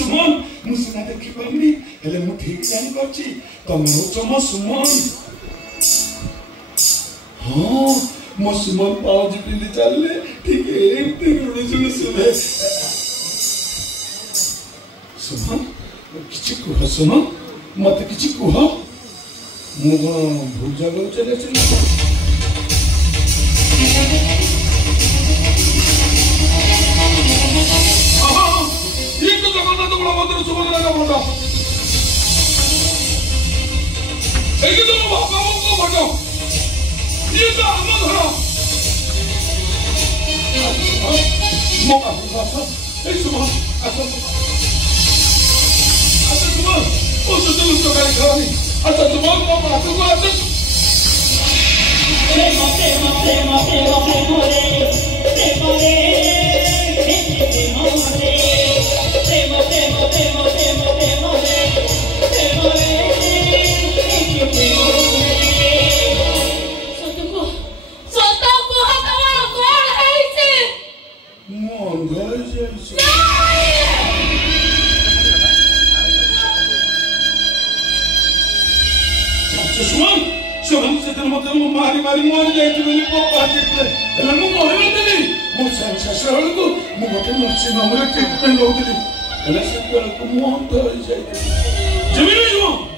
सुमन मुझे देखी पारनी हेले मु ठीक जान करछि तमे हो मो सुमन हां मो सुमन पाउज पिंदी चलले ठीक एमती रुणी सुने सुबह सुमन किछि कुह सुमन मत किछि कुह मु भूल जागो चले चले जगन्नाथ बलभद्र सुभद्रा भट ये तो बाबा को भट ये तो आम घर मो बाबू ए सुमन अच्छा सुमन ओ सुमन तो गाड़ी खरानी अच्छा सुमन मो बाबू को अच्छा मारी मारी मरी जाइए बोली पापा कहते हेले मु मरि नथली मु शशुर को मु गोटे नर्सिंग होम रे ट्रीटमेंट होतली हेले से को मु अंत हो जाइए जमीन जो